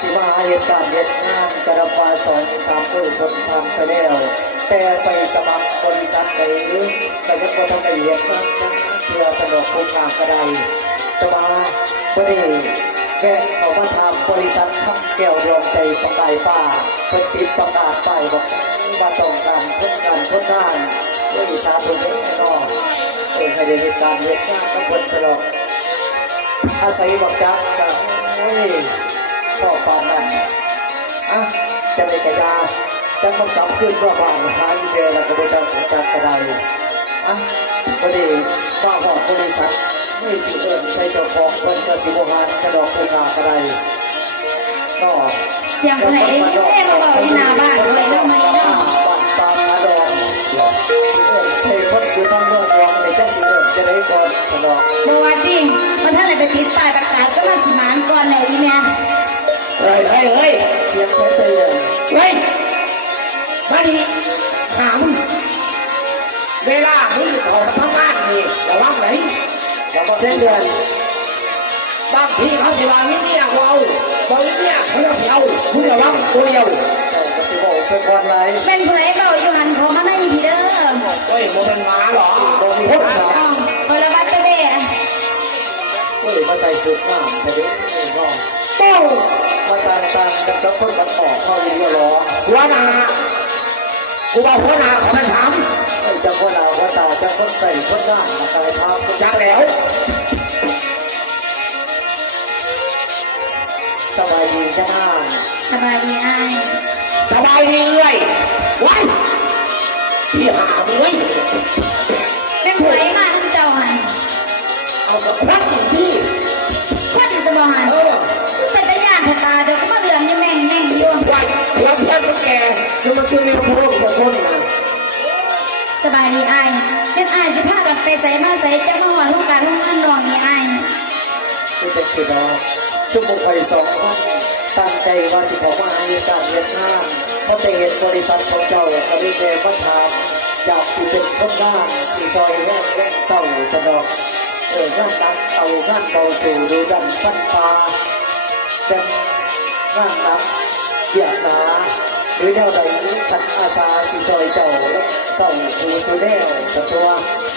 สิมาเหตุการณ์เหตุงานกระฟ้าสองสามปีคนทำไปแล้วแต่ไปสมัครบริษัทไหนแต่ยังก็ต้องไปเหตุงานเพื่อสนองคุณงานกระไดจะมาเพื่อแกเขามาทำบริษัททำแก้วรวมใจประกายฟ้าเป็นติดประกาศไปบอกว่าต้องการพบกันพบงานด้วยสาธุเองแน่นอนเออให้ได้เหตุการณ์เหตุงานทั้งคนสนองอาศัยบักจักกับเฮ้ย พ่อปานนั่นอะจะในกระยาจะมันกลับขึ้นเมื่อบางหายเดียวแล้วก็ไปต้องของจักกระไดอะพอดีว่าหอดบริษัทไม่สิเอิญใช้เจ้าของเพิ่นกระสิบหานกระดอกเพิ่นหากระไดก็เสียงไหนแม่มาบอกที่นาบ้านเลยแล้วไมเนาะตาดอนเทพอยู่ทั้งเมืองรองในเจ้าสิเอิญจะได้ก่อนกระดอกบว่าจริงมันท่านเลยไปติดป้ายประกาศสมัครสมานก่อนแล้วอีแม่ ฮ้ยเฮ้ยเฮ้ยเสียงใช้เสียงเฮ้ยมาดิหามึงเวลามึงออกมาทำงานนี่ระวังไหนแล้วก็เส้นเดือนบางทีเขาจะวางนิดเดียวเอาบางเนี่ยเขาจะเอามึงระวังตัวเดียวเจ้าก็สิบอกเป็นวันไรเป็นผู้ใดเบาอยู่หันเขามาในพีเด้อเฮ้ยมึงเป็นหมาเหรอมึงมีคนเหรอน้อง เฮ้ยมาใส่สุดหน้าแต่เด็กนี่ก็โต้มาสร้างตังกับกับคนกันออกเข้าวิดีโอล้อหัวหน้ากูบอกหัวหน้าเขามาถามไอ้จังคนเอาว่าตาจังคนใส่คนหน้ามาตายภาจังแล้วสบายดีจ้าสบายดีไอ้สบายดีเลยไว้พี่หามึงเว้ยเป็นผู้ใดมา คือมาช่วยมีพวกกับคนนะสบายดีไอ้เป็นไอ้ายสิพากันไปใส่มาใส่จะมาหอนลูกการลูกงานรองนี่ไอ้ายที่เป็นสิดอชุมบุกไปสองคนตั้งใจว่าสิขอมาในการเรียนหน้าเพราะแต่เห็นบริษัทของเจ้าก็มีแต่คนถามจากสิเป็นคนบ้านสิซอยแรกแรกเศร้าสนอกเอองานตักเอางานเบาสู่ดูดันฟันปลาเป็นงานนักเกียรตินา หรือแนวใดขันอาสาสิซอยเจ้าเศร้าคือสุแนวสตัว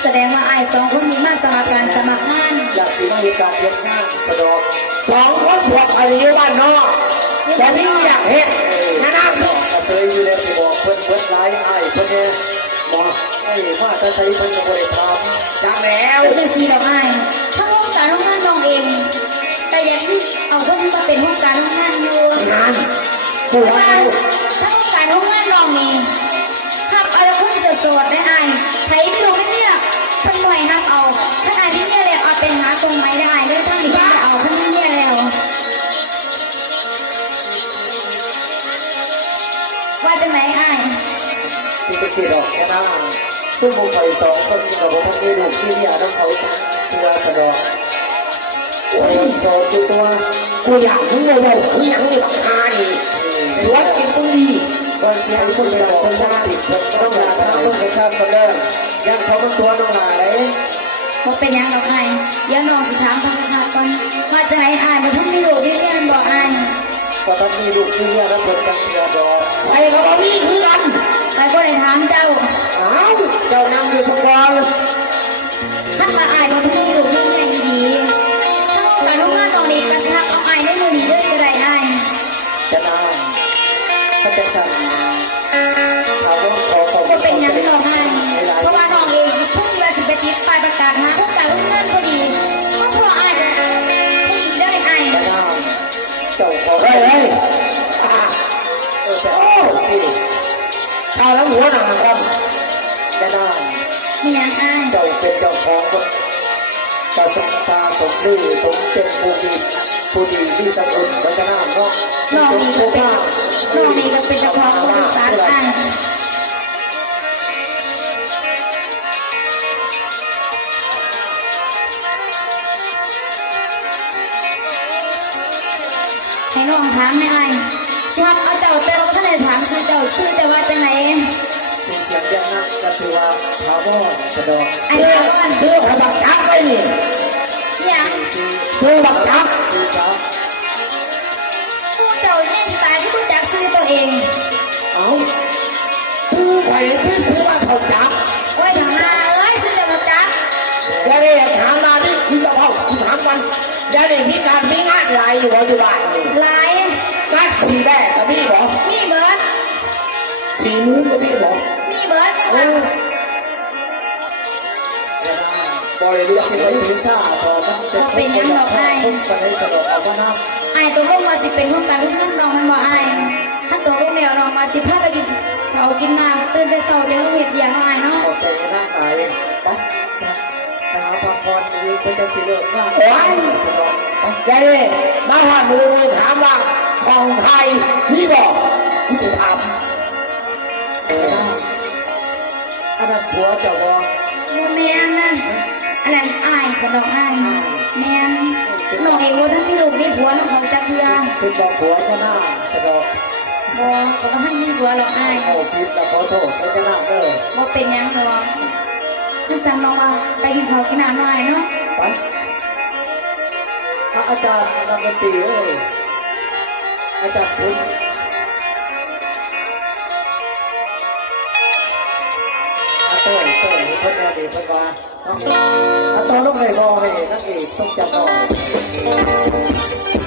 แสดงว่าไอ้สองคนนี้มาสมัครการสมัครงานอยากสิมามีการเฮ็ดงานกระดอกสองคนพวกอายุบ้านนอกแต่นี่อยากเห็นนะนะพี่กเซยอยู่ในสิบอกเพิ่นเพิ่นหลายไอ้เพิ่นเนี่ยบอกไอ้มาแต่ใส่เพิ่นก็บ่ได้ทำจังแล้วเป็นสีดอกไม้ถ้าวงการโรงงานน้องเอง แต่ยังเอาคนที่มาเป็นวงการโรงงานอยู่งานปว ดว่าถ้าวงการโรงงานน้องนี่ทับเอาคนโสดๆได้ไอ้ไผไม่รู้ไม่เนี่ยเพิ่นบ่อยฮักเอาถ้าไอ้ที่เนี่ยเลยเอาเป็นหาตรงไหมได้เลยถ้ามีจะเอาเพิ่นเนี่ยแล้วว่าจังไหนไอ้ที่ไปสิดอกแค่นั้นซึ่งบุกไปสองคนก็บ่ทันมีลูกที่เนี่ยต้องเขาตัวสะดอกโอ้ยโสดอยู่ตัวกูอยากรู้ว่าคืออย่างนี้ราคานี่รถกินต้ องดีบางทีคนไปบอกคนว่าติดต้องการทำเพิ่นก็ทำกันเด้อยังเขาเป็นตัวน้องหาเลายบ่เป็นยังดอกไอ้เดี๋ยวน้องสิถามทางคาก่อนว่าจังไหนไอ้บ่ทันมีลูกที่เรียนบอกไอ้ก็ต้องมีลูกที่เนี่ยแล้วเพิ่นกันเดียวดอกไปกับเรานี่คือกันใครก็ได้ถามเจ้าอ้าวเจ้านำอยู่สกอร์ ดื้อสมเป็นผู้ดีผู้ดีที่สกุลวัฒนธรรมเนาะน้องนี่ก็เป็นนองนี่ก็เป็นเจ้าของบริษัทอายให้น้องถามแม่ไอ้สิครับเอาเจ้าแต่เราก็ได้ถามชื่อเจ้าชื่อแต่ว่าจังไหนสิ่งเสียงยังนั้นก็คือว่าพาวอสะดอกไอ้ซื้อเจ้าก่อน ซื้อขบักจักไปนี่เนี่ยซื้อซื้อบักจักซื้อครับผู้เจ้าเองเอาซื้อไปซื้อซื้อว่าเขาจับโอ้ยทางหน้าเอ้ยซื้อจะมาจับอย่าได้ถามมาดิคุณจะเผาคุณถามมันอย่าได้มีการมีงานอะไรอยู่ว่าอยู่บ้านนี่หลายงานสีแดงก็มีเหรอมีเบิร์ดสีมือก็มีเหรอมีเบิร์ดเอนี่อว่าบริเวณสิที่ไปเราถือซาพอมันเป็นคนคนคนให้สะดวกเอาว่าน้ำไอ้ตัวลูกมาสิเป็นลูกกันลูกน้องน้องมันบอกไอ้ถ้าตัวลูกเดียวน้องมาสิพาไปกินเขากินน้ำตื่นแต่เช้าจะลูกเห็ดเดียวน้องไอ้เนาะออกไปร่างกายไปไปหาพักผ่อนยืนไปจะสิเลิกมากโอ้ยอย่าได้มาหามือถามว่าของไทยมีบอกคุณจะถามอันนั้นผัวจะวอโมแมนนะ อันนั้นไอ้สะดอกไอ้แมนน้องเองว่าทั้งที่ลูกมีผัวน้องของจักเทือคือบอกผัวก็น่าสะดอกบอกก็บ่ให้มีผัวหรอกไอ้เอาผิดแล้วขอโทษแล้วก็น่าเออบ่เป็นหยังดอกถ้าสั่งน้องว่าไปกินข้าวกินน้ำหน่อยเนาะไปอาจารย์นักดนตรีเอ้ยอาจารย์พุทธอาเต้ย พระเพิ่นแม่ดีเพิ่นว่าเนาะองตอนลูกเลยบองเลยนักเอกทรงจับอง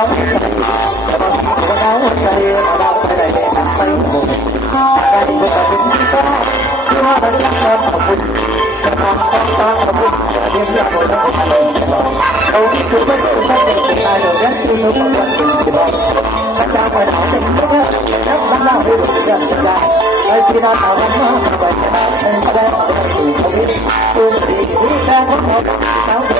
เอ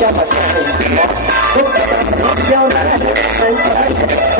กับเจ้าบัตรเ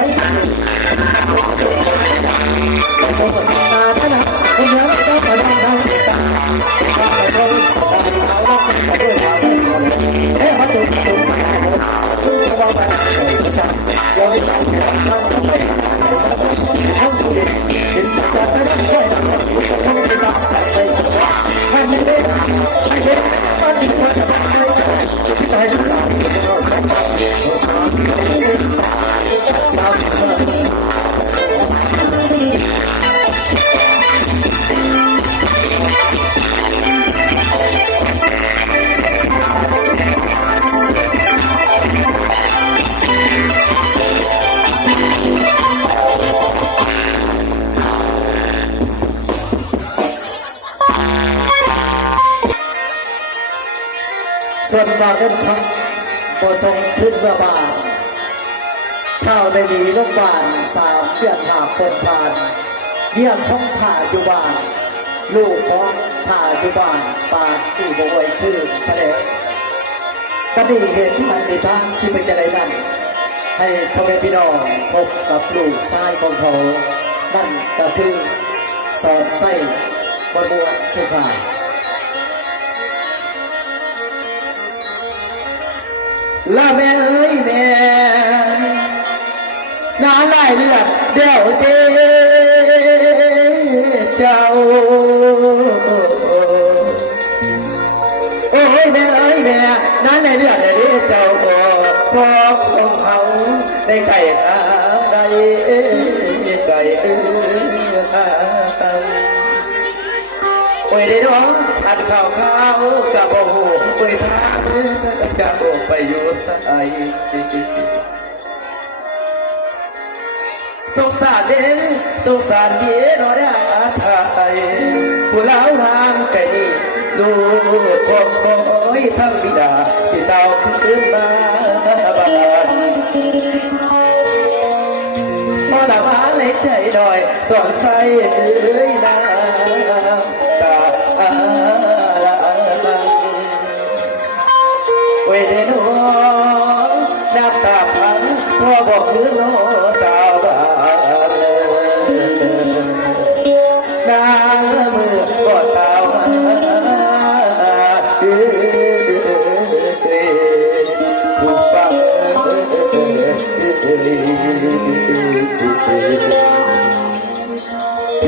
ประสงค์ขึ้นเมื่อบานข้าวได้หนีลูกบานสามเดือนหาเปิดบานเยี่ยมท้องผ่าอยู่บานลูกของผ่าอยู่บานปากที่บวยคือเสด็จก็ดีเห็นมันในทางที่เป็นจะไรนั่นให้พ่อแม่พี่น้องพบกับลูกชายของเขานั่นก็คือสอดไส้บนบัวทุกผ่าน ละแม่เอ้ยแม่น้าไหลเลือดเดี่ยวเดเจ้าโอ้ยแม่เอ้ยแม่น้าไหลเลือดเดี่ยวเจ้าบ่พอของเขาได้ไก่น้ำได้ไก่เอ้ยตา โอ้ยได้ร้องอัดข่าวข่าวสะบโหูโอ้ยทางจะโอ้ไปอยู่ใส่สงสารเด้สงสารเด้รอได้อาทายผู้เล่าทางไก่ลูกขอคอยทั้งบิดาที่เต่าขึ้นมาบ้านพอละมาเลยใจดอยสอนใส่เอ้ยนา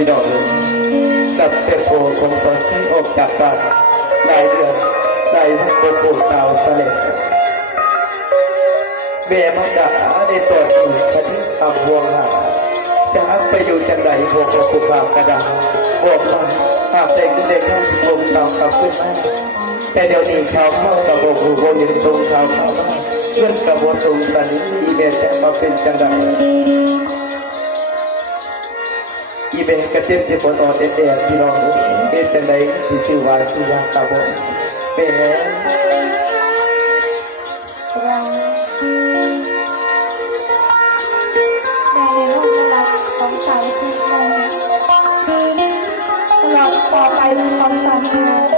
พี่น้องดับเตโพคงสอนซีออกจากบ้านหลายเดือนใส่พระโกโก้ตาวเสลดแม่มังดาได้ตรวจสูตรคดีตำบวงหาจะไปอยู่จังใดพวกเราผู้ภาคกระดาบอกว่าหากได้ขึ้นได้ข้ามสิบวงข่าวกลับขึ้นมาแต่เดี๋ยวนี้ข่าวเข้ากับโบกูโบยังตรงข่าวเข้าเรื่องกับโบตรงสันอีเมลจะมาเป็นจังใด เป็นกระเทียมที่ปนออนเด็ดๆพี่น้องเป็นจังใดที่ชื่อว่าชื่อยาตาบอเป็นเราแม่ในห้องรับของสาวที่เราต่อไปของสาว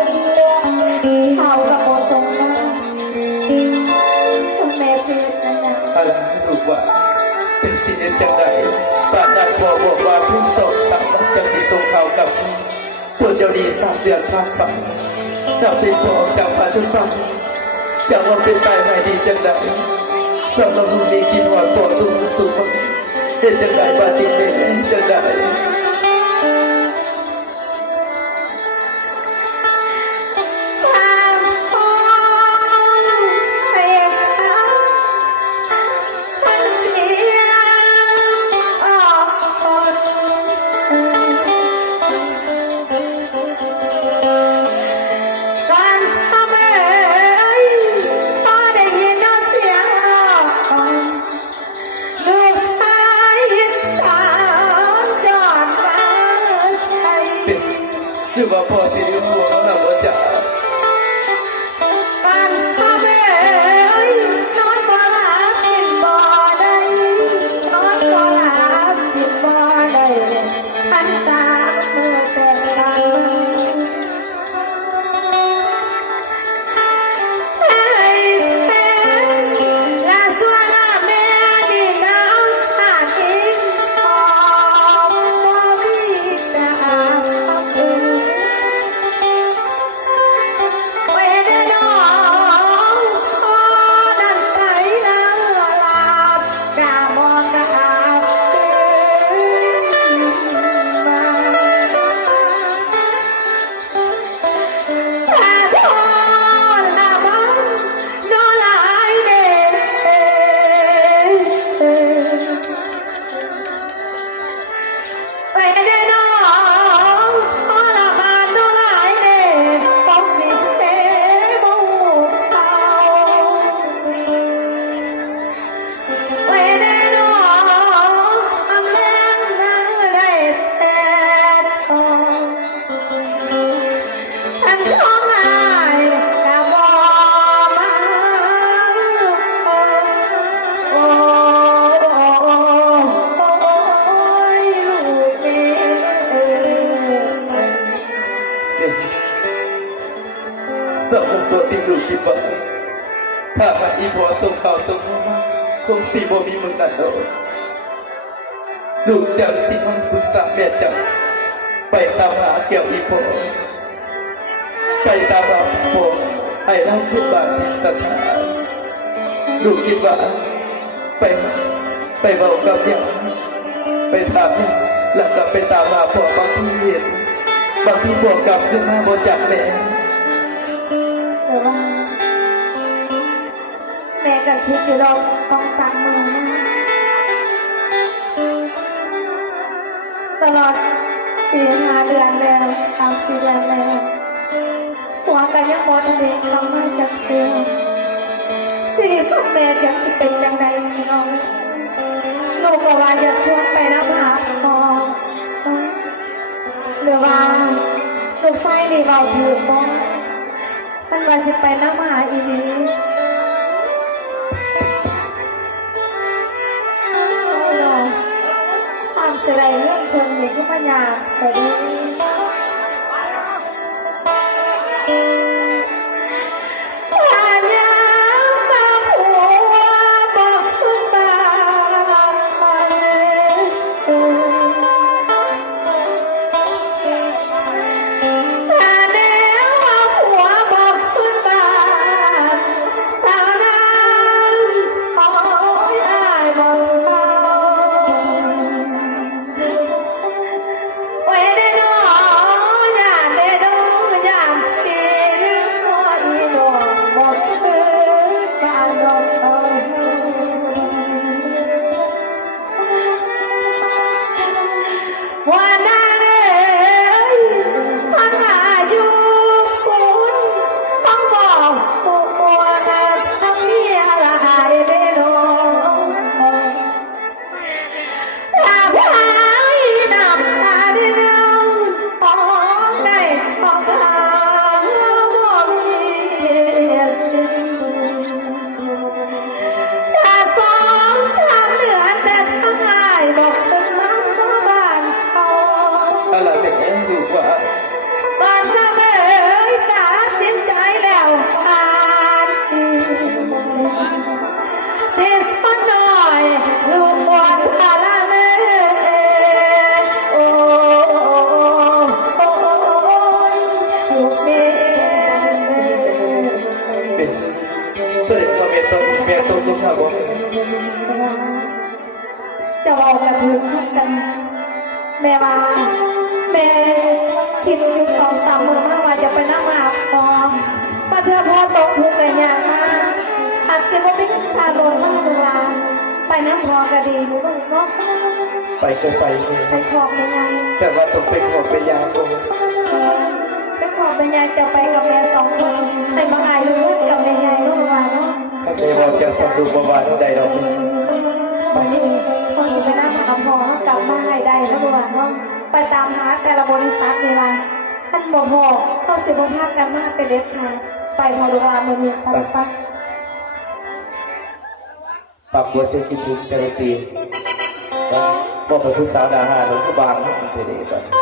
ส่งข่ากับส่วเดียวดีสามเดือนข้ามฝันเจ้าที่พอเจ้าพาทุกฝันจะว่าเป็นตายไหนดีจังไดสำหรับลูกนี้คิดว่าตัวตุ้มตุ้มเห็นจังไดบาดจริงเห็นจังได ลูกจังสิมันปรึกษาแม่จังไปตามหาเกี่ยวอีพอไปตามหาพอไอ้เราคือบาดที่สถานลูกคิดว่าไปไปเบากับยังไปถามยังแล้วก็ไปตามหาพ่อบางทีเห็นบางทีพวกกับขึ้นมาบ่จักแม่แต่ว่าแม่ก็คิดอยู่รอบสองสามมือนะ ตลอดสี่ห้าเดือนแล้วสามสี่เดือนแล้วหัวกันยังหมดเด็กเราไม่จะเตือนสิริขอแม่จะสิเป็นยังไงดีน้องลูกก็ว่าอยากชวนไปน้ำหาพอหรือว่าลูกไฟดีเบาถูกบ้องมันว่าสิไปน้ำหาอีนี้า จะบอกกับถึงกัน แม่ว่าแม่คิดอยู่สองสามมื้อมาว่าจะไปนั่งมาพอป้าเธอพ่อตกทุกข์เลยเนี่ยมาอาจจะว่าเป็นทาโดนมากเวลาไปน้ำพอก็ดีรู้บ้างเนาะไปก็ไปเองไปขอบเป็นไงแต่ว่าต้องเป็นหัวเป็นยาคงไปขอบเป็นไงจะไปกับแม่สองคนให้มาอายรู้กับแม่ใหญ่รู้ว่าเนาะถ้าไม่บอกจะสัมดูประวัติใดเรา ไปนี่คนจะไปนั่งมาพอกลับมาให้ได้แล้วว่าเนาะไปตามหาแต่ละบริษัทนี่ล่ะท่านบอกบอกต้องสิบภาคกันมากไปเด็กค่ะไปพอดูว่ามือมีไปไปปรับบัวเจ้าคิดถึงเจ้าตีบอกไปทุกสาวดาหาหลวงพระบางนะคุณเทเดชกั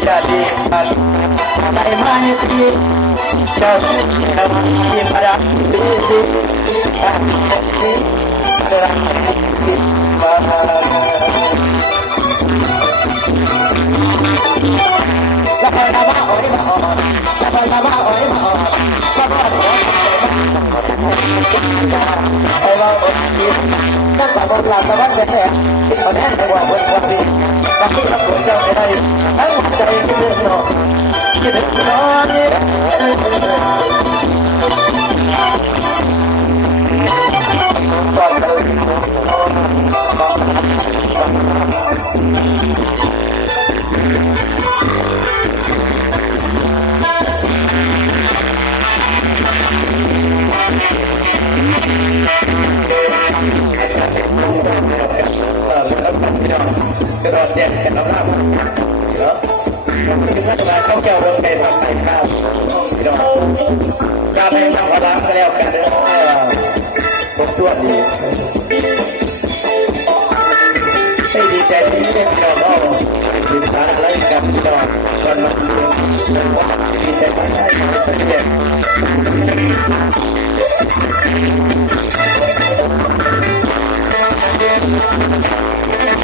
ใจ นั่นแต่บนหลังตะวันแสงที่เขาแน่นในวันวันนี้บางทีเราปวเจ้าไม่ได้ทั้งใจที่เดือดร้อนที่เดือดร้อนนี่ก่อนเลย กระโดดเด็ดกันน้ำหน้าเนาะถึงรัฐบาลเขาแก้วเรื่องในทางไต่ข้าวพี่น้องการให้มาขอล้างก็แล้วกันเด้อผมตัวดีให้ดีใจที่ได้พี่น้องเราถึงฐานอะไรกับพี่น้องตอนมาดีใจที่ได้สำเร็จเ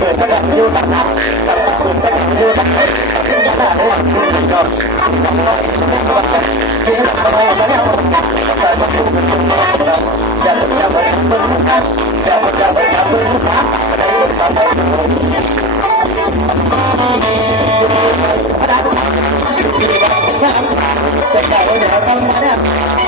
người có lần như bằng lại và đặc quyền có lần như bằng hết cũng đã là hư hỏng như bình thường anh đã nói chúng ta quan tâm khi là có ai với nhau bằng cách và có sự bình thường của anh đồng và một nhà với cảm ơn một cách và một nhà với cảm ơn một pháp đấy là cảm ơn một người Hãy subscribe cho kênh Ghiền Mì Gõ Để không bỏ lỡ những video hấp dẫn